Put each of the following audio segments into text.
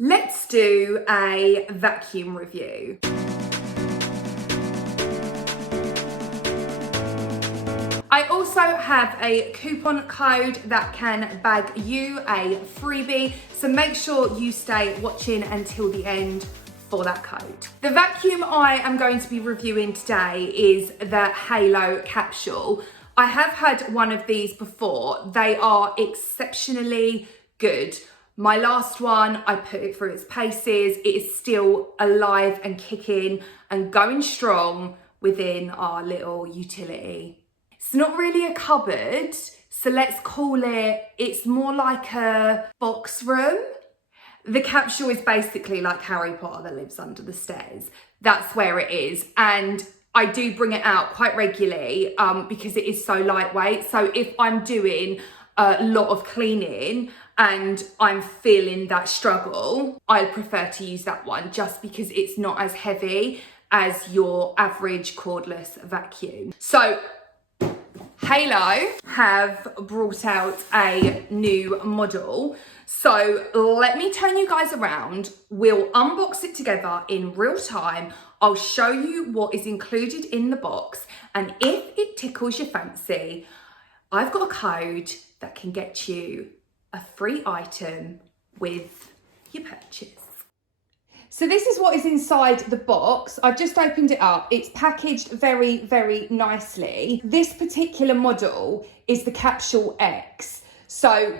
Let's do a vacuum review. I also have a coupon code that can bag you a freebie, so make sure you stay watching until the end for that code. The vacuum I am going to be reviewing today is the Halo Capsule. I have had one of these before. They are exceptionally good. My last one, I put it through its paces. It is still alive and kicking and going strong within our little utility. It's not really a cupboard, so let's call it's more like a box room. The capsule is basically like Harry Potter that lives under the stairs. That's where it is. And I do bring it out quite regularly because it is so lightweight. So if I'm doing a lot of cleaning and I'm feeling that struggle, I prefer to use that one just because it's not as heavy as your average cordless vacuum. So Halo have brought out a new model. So let me turn you guys around. We'll unbox it together in real time. I'll show you what is included in the box. And if it tickles your fancy, I've got a code that can get you a free item with your purchase. So this is what is inside the box. I've just opened it up. It's packaged very, very nicely. This particular model is the Capsule X. So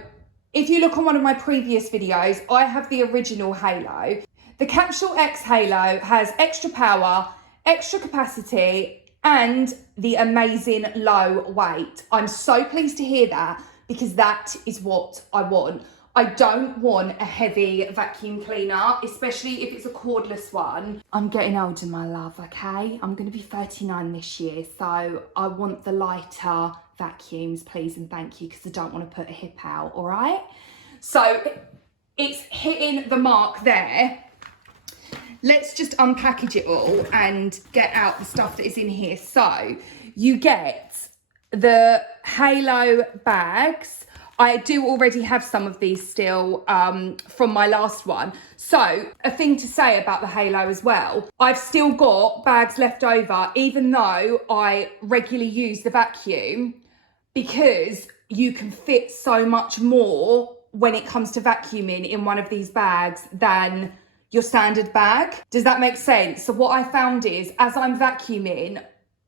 if you look on one of my previous videos, I have the original Halo. The Capsule X Halo has extra power, extra capacity, and the amazing low weight. I'm so pleased to hear that because that is what I want. I don't want a heavy vacuum cleaner, especially if it's a cordless one. I'm getting older, my love, okay? I'm gonna be 39 this year, so I want the lighter vacuums, please and thank you, because I don't want to put a hip out, all right? So it's hitting the mark there. Let's just unpackage it all and get out the stuff that is in here. So you get the Halo bags. I do already have some of these still from my last one. So a thing to say about the Halo as well, I've still got bags left over, even though I regularly use the vacuum, because you can fit so much more when it comes to vacuuming in one of these bags than your standard bag. Does that make sense? So what I found is, as I'm vacuuming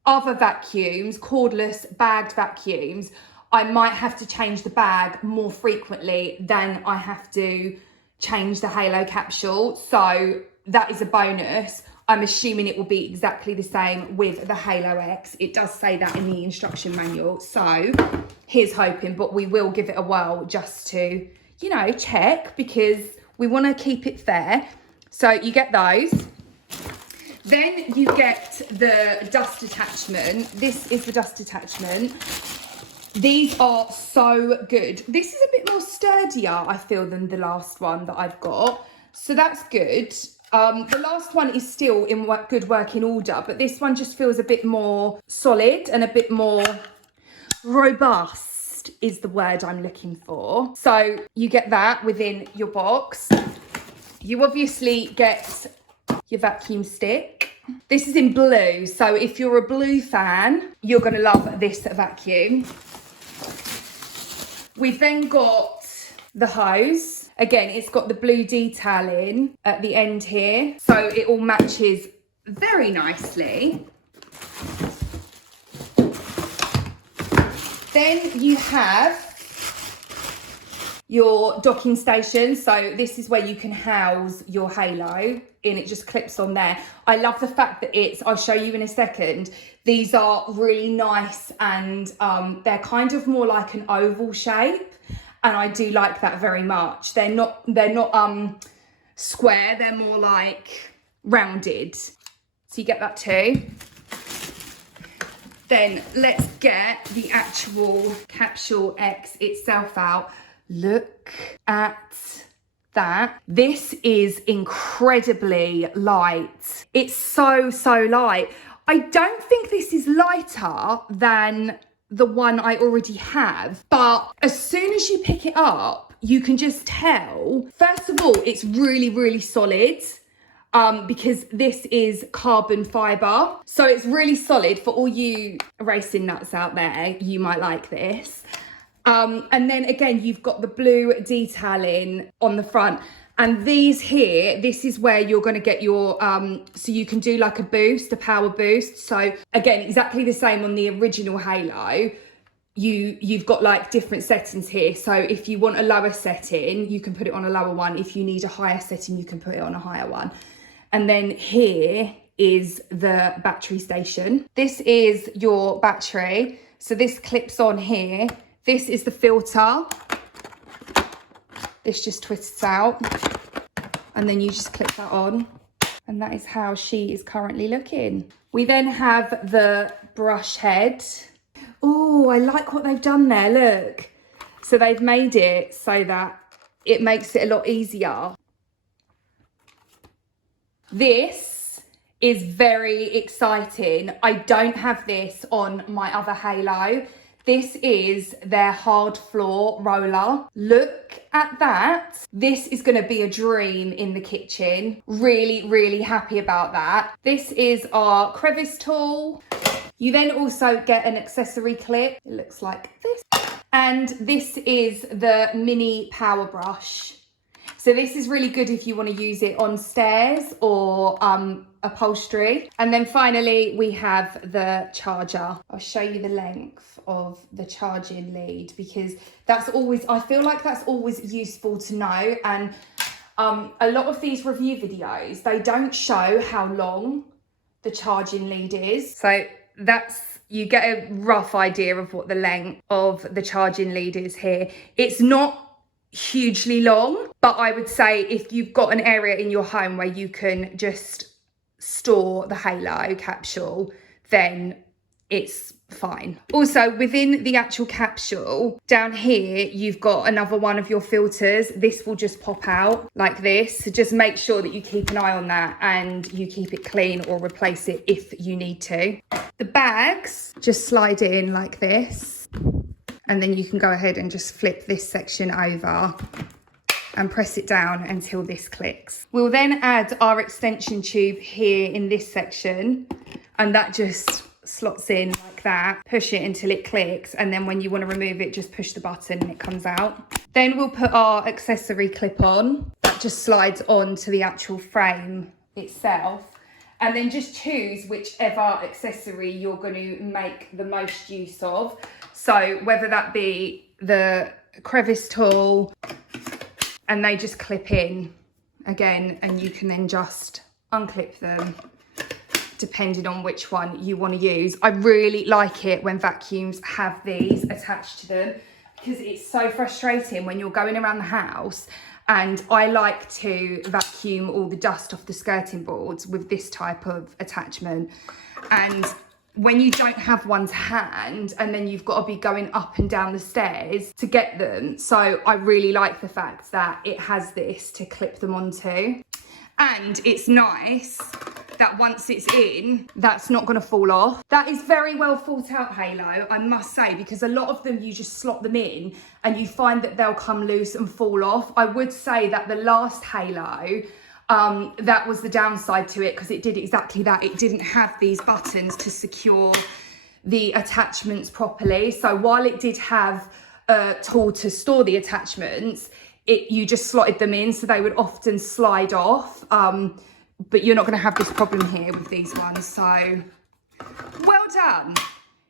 other vacuums, cordless bagged vacuums, I might have to change the bag more frequently than I have to change the Halo Capsule. So that is a bonus. I'm assuming it will be exactly the same with the Halo X. It does say that in the instruction manual. So here's hoping, but we will give it a whirl just to, you know, check, because we want to keep it fair. So you get those. Then you get the dust attachment. This is the dust attachment. These are so good. This is a bit more sturdier, I feel, than the last one that I've got. So that's good. The last one is still in good working order, but this one just feels a bit more solid and a bit more robust is the word I'm looking for. So you get that within your box. You obviously get your vacuum stick. This is in blue, so if you're a blue fan, you're gonna love this vacuum. We've then got the hose. Again, it's got the blue detailing at the end here, so it all matches very nicely. Then you have your docking station. So this is where you can house your Halo, and it just clips on there. I love the fact that I'll show you in a second, these are really nice, and they're kind of more like an oval shape, and I do like that very much. They're not square, they're more like rounded. So you get that too. Then let's get the actual Capsule X itself out. Look at that. This is incredibly light. It's so, so light. I don't think this is lighter than the one I already have, but as soon as you pick it up, you can just tell, first of all, it's really, really solid. Because this is carbon fibre. So it's really solid for all you racing nuts out there. You might like this. And then again, you've got the blue detailing on the front. And these here, this is where you're going to get your, so you can do like a boost, a power boost. So again, exactly the same on the original Halo. You've got like different settings here. So if you want a lower setting, you can put it on a lower one. If you need a higher setting, you can put it on a higher one. And then here is the battery station. This is your battery. So this clips on here. This is the filter. This just twists out. And then you just clip that on. And that is how she is currently looking. We then have the brush head. Oh, I like what they've done there, look. So they've made it so that it makes it a lot easier. This is very exciting. I don't have this on my other Halo. This is their hard floor roller. Look at that. This is going to be a dream in the kitchen. Really, really happy about that. This is our crevice tool. You then also get an accessory clip. It looks like this. And this is the mini power brush. So this is really good if you want to use it on stairs or upholstery. And then finally, we have the charger. I'll show you the length of the charging lead because that's always, I feel like that's always useful to know. And a lot of these review videos, they don't show how long the charging lead is. So you get a rough idea of what the length of the charging lead is here. It's not hugely long, but I would say if you've got an area in your home where you can just store the Halo capsule, then it's fine. Also, within the actual capsule, down here, you've got another one of your filters. This will just pop out like this. So just make sure that you keep an eye on that and you keep it clean or replace it if you need to. The bags just slide in like this. And then you can go ahead and just flip this section over and press it down until this clicks. We'll then add our extension tube here in this section, and that just slots in like that. Push it until it clicks, and then when you want to remove it, just push the button and it comes out. Then we'll put our accessory clip on. That just slides on to the actual frame itself. And then just choose whichever accessory you're going to make the most use of. So whether that be the crevice tool, and they just clip in again, and you can then just unclip them depending on which one you want to use. I really like it when vacuums have these attached to them because it's so frustrating when you're going around the house. And I like to vacuum all the dust off the skirting boards with this type of attachment. And when you don't have one to hand, and then you've got to be going up and down the stairs to get them. So I really like the fact that it has this to clip them onto. And it's nice that once it's in, that's not going to fall off. That is very well thought out, Halo, I must say, because a lot of them, you just slot them in and you find that they'll come loose and fall off. I would say that the last Halo, that was the downside to it because it did exactly that. It didn't have these buttons to secure the attachments properly. So while it did have a tool to store the attachments, you just slotted them in, so they would often slide off. But you're not going to have this problem here with these ones. So well done.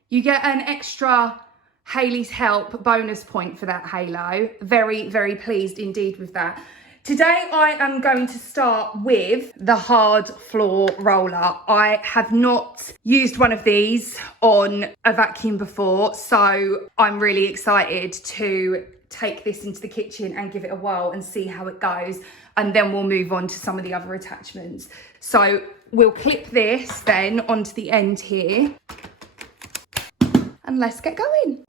You get an extra Hayley's Help bonus point for that Halo. Very, very pleased indeed with that. Today I am going to start with the hard floor roller. I have not used one of these on a vacuum before, so I'm really excited to take this into the kitchen and give it a whirl and see how it goes, and then we'll move on to some of the other attachments. So we'll clip this then onto the end here and let's get going.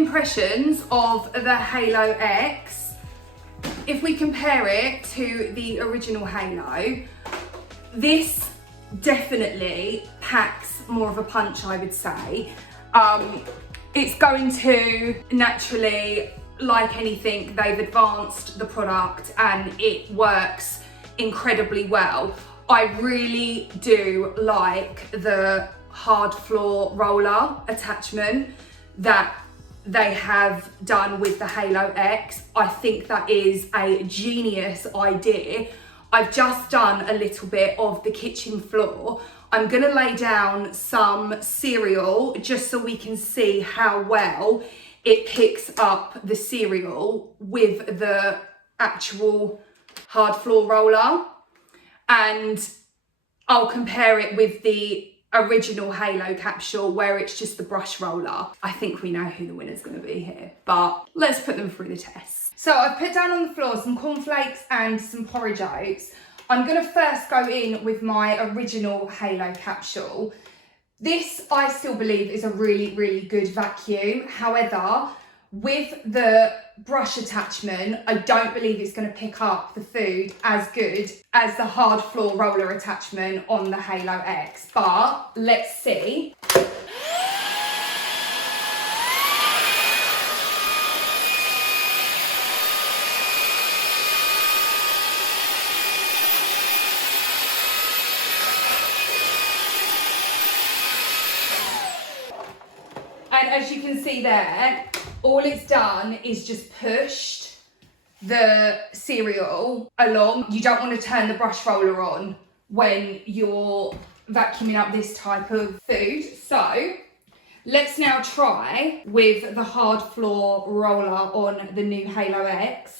impressions of the Halo X, if we compare it to the original Halo, this definitely packs more of a punch, I would say. It's going to naturally, like anything, they've advanced the product and it works incredibly well. I really do like the hard floor roller attachment that they have done with the Halo X. I think that is a genius idea. I've just done a little bit of the kitchen floor. I'm gonna lay down some cereal just so we can see how well it picks up the cereal with the actual hard floor roller. And I'll compare it with the original Halo capsule where it's just the brush roller. I think we know who the winner's gonna be here, but let's put them through the test. So I've put down on the floor some cornflakes and some porridge oats. I'm gonna first go in with my original Halo capsule. This, I still believe, is a really, really good vacuum. However, with the brush attachment, I don't believe it's gonna pick up the food as good as the hard floor roller attachment on the Halo X, but let's see. And as you can see there, all it's done is just pushed the cereal along. You don't want to turn the brush roller on when you're vacuuming up this type of food. So let's now try with the hard floor roller on the new Halo X.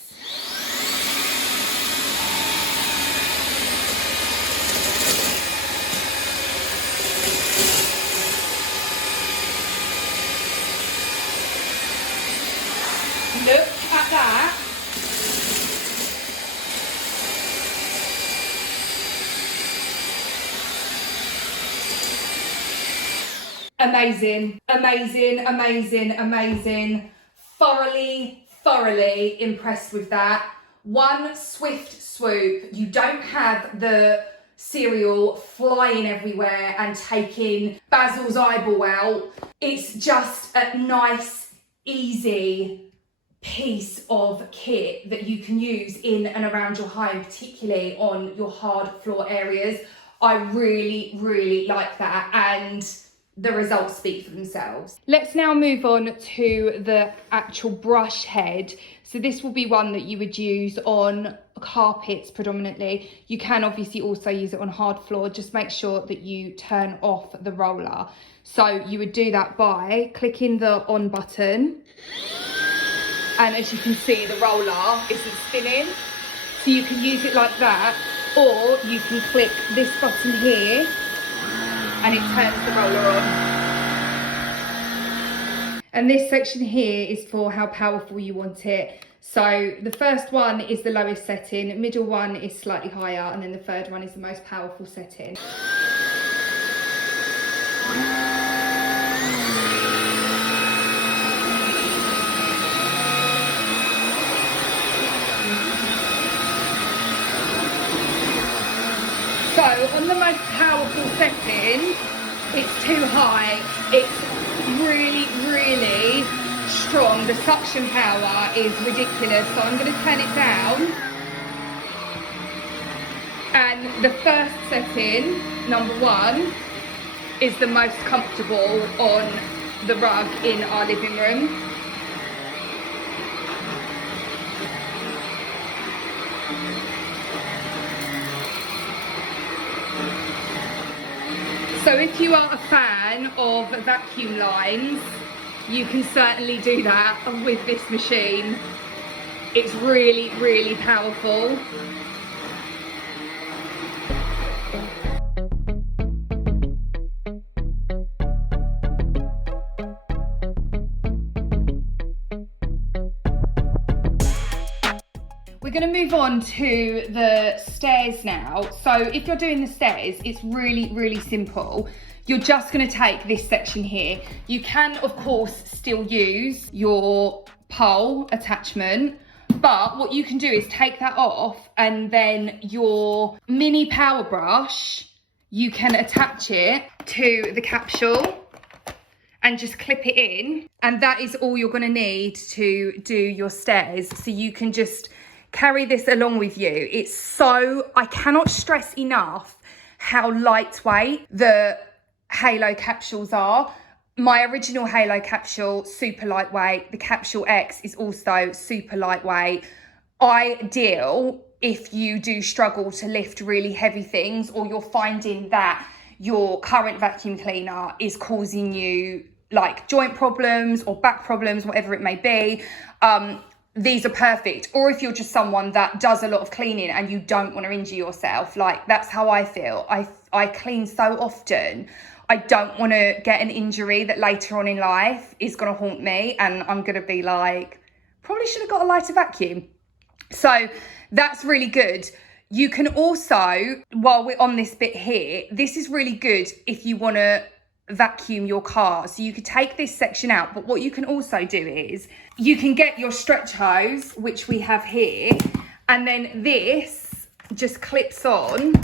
Look at that. Amazing, amazing, amazing, amazing. Thoroughly impressed with that. One swift swoop. You don't have the cereal flying everywhere and taking Basil's eyeball out. It's just a nice, easy piece of kit that you can use in and around your home, particularly on your hard floor areas. I really like that, and the results speak for themselves. Let's now move on to the actual brush head. So this will be one that you would use on carpets predominantly. You can obviously also use it on hard floor. Just make sure that you turn off the roller. So you would do that by clicking the on button. And as you can see, the roller isn't spinning. So you can use it like that, or you can click this button here and it turns the roller on. And this section here is for how powerful you want it. So the first one is the lowest setting, middle one is slightly higher, and then the third one is the most powerful setting. So on the most powerful setting, it's too high. It's really strong. The suction power is ridiculous. So I'm going to turn it down. And the first setting, number 1, is the most comfortable on the rug in our living room. So if you are a fan of vacuum lines, you can certainly do that with this machine. It's really powerful. We're going to move on to the stairs now. So if you're doing the stairs, it's really simple. you're just going to take this section here. You can, of course, still use your pole attachment, but what you can do is take that off, and then your mini power brush, you can attach it to the capsule and just clip it in, and that is all you're going to need to do your stairs. So you can just carry this along with you. It's so, I cannot stress enough how lightweight the Halo capsules are. My original Halo capsule, super lightweight. The Capsule X is also super lightweight. Ideal if you do struggle to lift really heavy things, or you're finding that your current vacuum cleaner is causing you like joint problems or back problems, whatever it may be. These are perfect. Or if you're just someone that does a lot of cleaning and you don't want to injure yourself, like that's how I feel. I clean so often. I don't want to get an injury that later on in life is going to haunt me, and I'm going to be like, probably should have got a lighter vacuum. So that's really good. You can also, while we're on this bit here, this is really good if you want to vacuum your car. So you could take this section out, but what you can also do is you can get your stretch hose, which we have here, and then this just clips on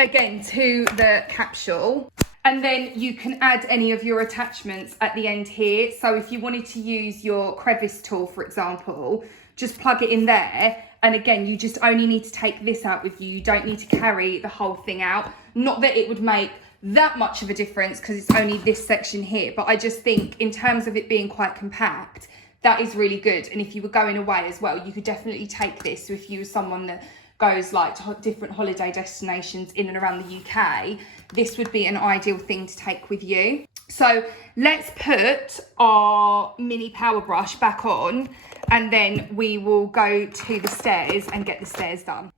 again to the capsule. And then you can add any of your attachments at the end here. So if you wanted to use your crevice tool, for example, just plug it in there. And again, you just only need to take this out with you. You don't need to carry the whole thing out. Not that it would make that much of a difference because it's only this section here. But I just think in terms of it being quite compact, that is really good. And if you were going away as well, you could definitely take this. So if you were someone that goes like to different holiday destinations in and around the UK, this would be an ideal thing to take with you. So let's put our mini power brush back on, and then we will go to the stairs and get the stairs done.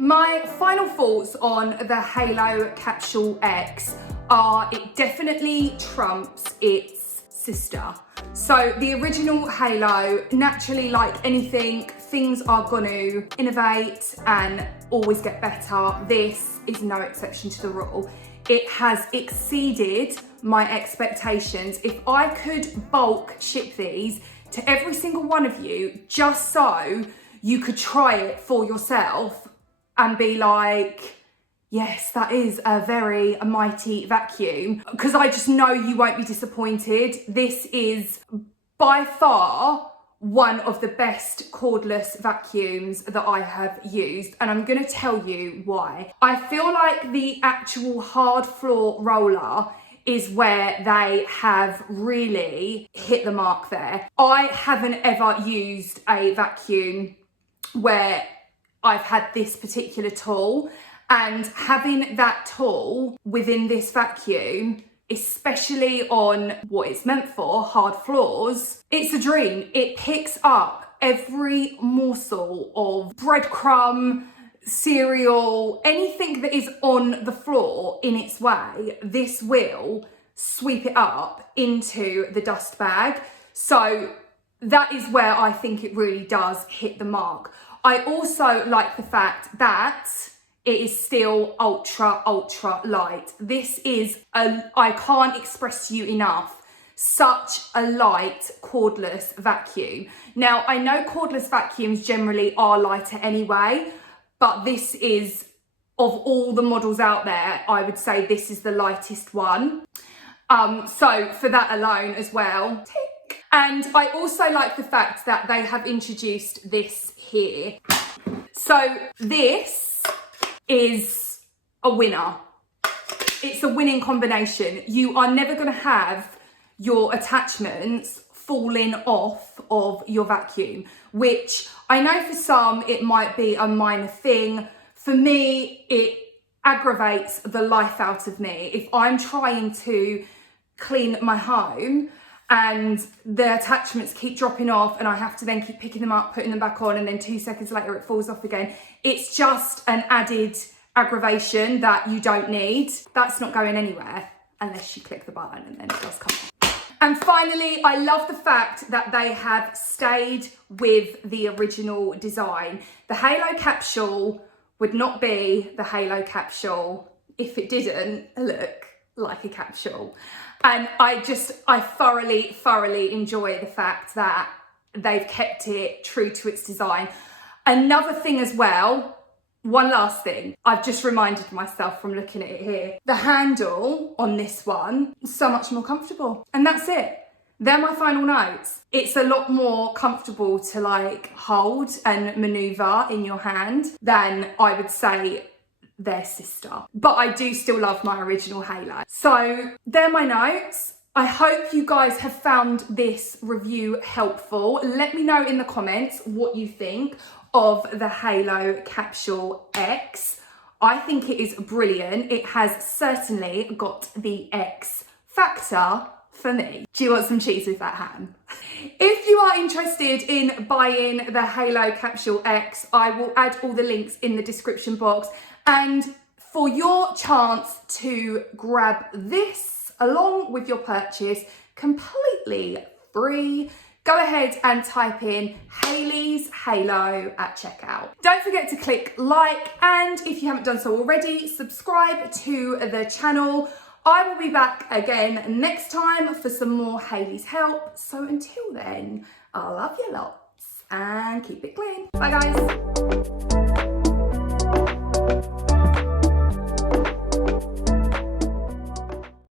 My final thoughts on the Halo Capsule X are it definitely trumps its sister. So the original Halo, naturally, like anything, things are going to innovate and always get better. This is no exception to the rule. It has exceeded my expectations. If I could bulk ship these to every single one of you, just so you could try it for yourself and be like, yes, that is a very mighty vacuum, because I just know you won't be disappointed. This is by far one of the best cordless vacuums that I have used, and I'm going to tell you why. I feel like the actual hard floor roller is where they have really hit the mark there. I haven't ever used a vacuum where I've had this particular tool, and having that tool within this vacuum, especially on what it's meant for, hard floors, it's a dream. It picks up every morsel of breadcrumb, cereal, anything that is on the floor in its way. This will sweep it up into the dust bag. So that is where I think it really does hit the mark. I also like the fact that it is still ultra light. This is I can't express to you enough, such a light cordless vacuum. Now, I know cordless vacuums generally are lighter anyway, but this is, of all the models out there, I would say this is the lightest one. So for that alone as well, tick. And I also like the fact that they have introduced this here. So this is a winner. It's a winning combination. You are never going to have your attachments falling off of your vacuum, which I know for some it might be a minor thing. For me, it aggravates the life out of me. If I'm trying to clean my home and the attachments keep dropping off and I have to then keep picking them up, putting them back on, and then 2 seconds later it falls off again, it's just an added aggravation that you don't need. That's not going anywhere unless you click the button, and then it does come off. And finally, I love the fact that they have stayed with the original design. The Halo capsule would not be the Halo capsule if it didn't look like a capsule. And I thoroughly enjoy the fact that they've kept it true to its design. Another thing as well, one last thing, I've just reminded myself from looking at it here. The handle on this one is so much more comfortable. And that's it. They're my final notes. It's a lot more comfortable to like hold and maneuver in your hand than I would say their sister. But I do still love my original Halo. So they're my notes. I hope you guys have found this review helpful. Let me know in the comments what you think of the Halo Capsule X. I think it is brilliant. It has certainly got the X factor for me. Do you want some cheese with that ham? If you are interested in buying the Halo Capsule X, I will add all the links in the description box. And for your chance to grab this along with your purchase completely free, go ahead and type in HAYLEY'S Halo at checkout. Don't forget to click like, and if you haven't done so already, subscribe to the channel. I will be back again next time for some more HAYLEY'S help. So until then, I love you lots and keep it clean. Bye guys.